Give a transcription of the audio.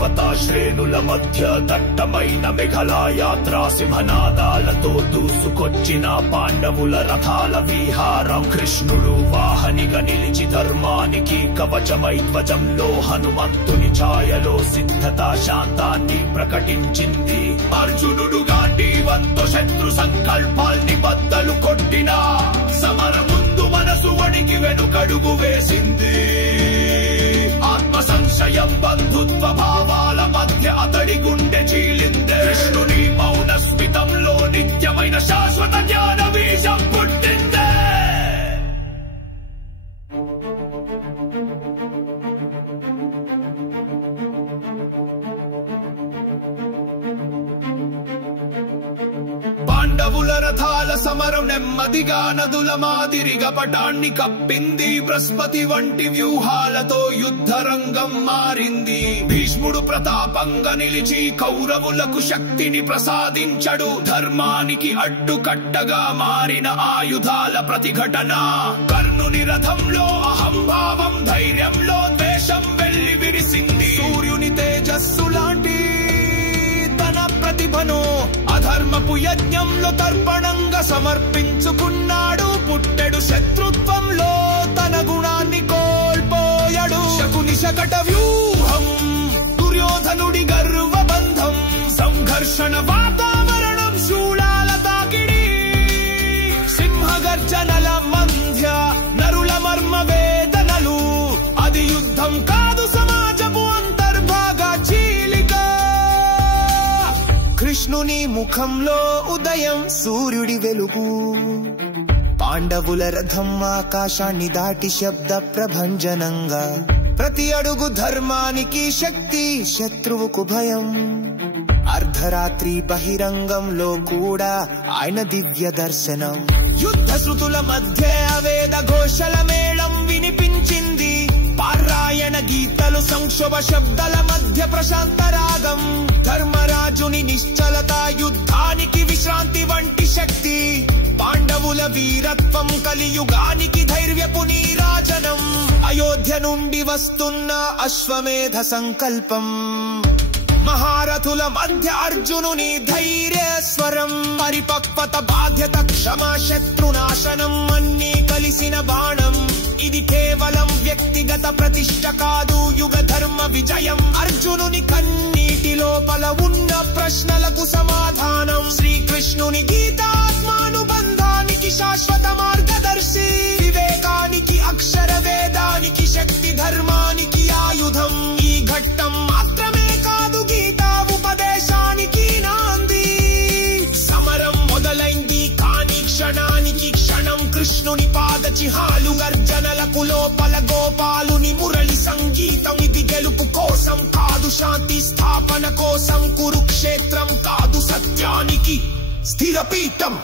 పర్వత శ్రేణుల మధ్య దట్టమైన మెఘలాయాత్రా సింహనాదాలతో దూసుకొచ్చిన పాండవుల రథాల విహారం. కృష్ణుడు వాహనిగా నిలిచి ధర్మానికి కవచమై ధ్వజంలో హనుమంతుని ఛాయలో సిద్ధత శాంతాన్ని ప్రకటించింది. అర్జునుడు గాంధీవంతో శత్రు సంకల్పాల్ని బద్దలు కొట్టిన సమర ముందు మనసు వణికి వెనుకడుగు వేసింది. ఆత్మ సంశయం బంధుత్వ భావాల మధ్య అతడి గుండె చీలిందే. కృష్ణుని మౌన స్మితంలో నిత్యమైన శాశ్వత జ్ఞాన బీజం పుట్టిందే. పాండవుల రథాల సమరం నెమ్మదిగా నదుల మాదిరిగా పటాన్ని కప్పింది. బృహస్పతి వంటి వ్యూహాలతో యుద్ధ రంగం మారింది. భీష్ముడు ప్రతాపంగా నిలిచి కౌరవులకు శక్తిని ప్రసాదించడు. ధర్మానికి అడ్డుకట్టగా మారిన ఆయుధాల ప్రతిఘటన. కర్ణుని రథంలో అహంభావం, ధైర్యంలో ద్వేషం వెళ్లి విరిసింది. సూర్యుని తేజస్సు లాంటి తన ప్రతిభను అధర్మపు యజ్ఞంలో తర్పణంగా సమర్పించుకున్నాడు. పుట్టెడు శత్రుత్వంలో తన గుణాన్ని కోల్పోయాడు. శకుని శకట వ్యూహం, దుర్యోధనుడి గర్వబంధం, సంఘర్షణ వాతావరణం, శూలాల తాకిడి, సింహగర్జనల మధ్య నరుల మర్మ వేదనలు. అది యుద్ధం కాదు, సమాజపు అంతర్భాగ చీలిక. కృష్ణుని ముఖంలో ఉదయం, సూర్యుడి వెలుగు. పాండవుల రథం ఆకాశాన్ని దాటి శబ్ద ప్రభంజనంగా. ప్రతి అడుగు ధర్మానికి శక్తి, శత్రువుకు భయం. అర్ధరాత్రి బహిరంగంలో కూడా ఆయన దివ్య దర్శనం. యుద్ధ శృతుల మధ్య వేద ఘోషల మేళం వినిపించింది. పారాయణ గీతలు, సంక్షోభ శబ్దాల మధ్య ప్రశాంత రాగం. ధర్మరాజుని నిశ్చలత, యుద్ధానికి విశ్రాంతి వంటి శక్తి. పాండవుల వీరత్వం, కలియుగానికి ధైర్యపు నీరాజనం. అయోధ్య నుండి వస్తున్న అశ్వమేధ సంకల్పం. మహారథుల మధ్య అర్జునుని ధైర్య స్వరం. పరిపక్వత, బాధ్యత, క్షమ, శత్రునాశనం అన్నీ కలిసిన బాణం. ఇది కేవలం వ్యక్తిగత ప్రతిష్ట కాదు, యుగ ధర్మ విజయం. అర్జునుని కన్నీటి లోపల ఉన్న ప్రశ్నలకు సమాధానం. శ్రీకృష్ణుని గీతాత్మానుబంధానికి శాశ్వత మార్గదర్శి. వివేకానికి అక్షర వేదానికి శక్తి, ధర్మానికి ఆయుధం. ఈ ఘట్టం మాత్రమే కాదు, గీతా ఉపదేశానికి నాంది. సమరం మొదలైంది కానీ క్షణానికి క్షణం కృష్ణుని పాద చిహాలు. గర్జనలకు లోపల గోపాలుని మురళి సంగీతం. ఇది గెలుపు కోసం కాదు, శాంతి స్థాపన కోసం. కురుక్షేత్రం కాదు, సత్యానికి స్థిరపీఠం.